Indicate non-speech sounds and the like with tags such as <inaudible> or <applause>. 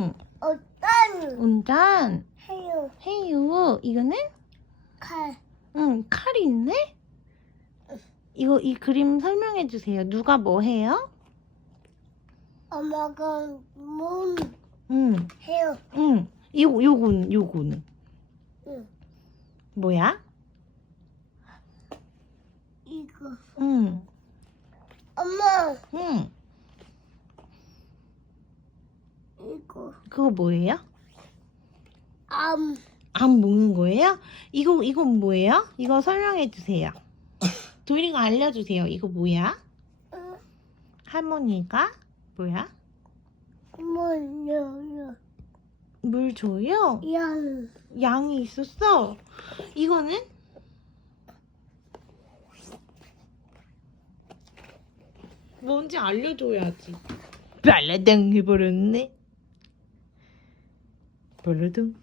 응. 어떤 운전. 해요 해유. 이거는? 칼 응, 칼이 있네? 이거, 이 그림 설명해 주세요. 누가 뭐 해요? 엄마가 문 응, 해요 응. 이거, 요건, 요거는. 응. 뭐야? 이거 응, 엄마 응. 이거 그거 뭐예요? 암안 먹는 거예요? 이거, 이건 뭐예요? 이거 설명해 주세요. <laughs> 도일이가 알려주세요. 이거 뭐야? 응. 할머니가 뭐야? 문 열려 물 줘요? 양 양이 있었어? 이거는? 뭔지 알려줘야지. 발라당 해버렸네. 발라당.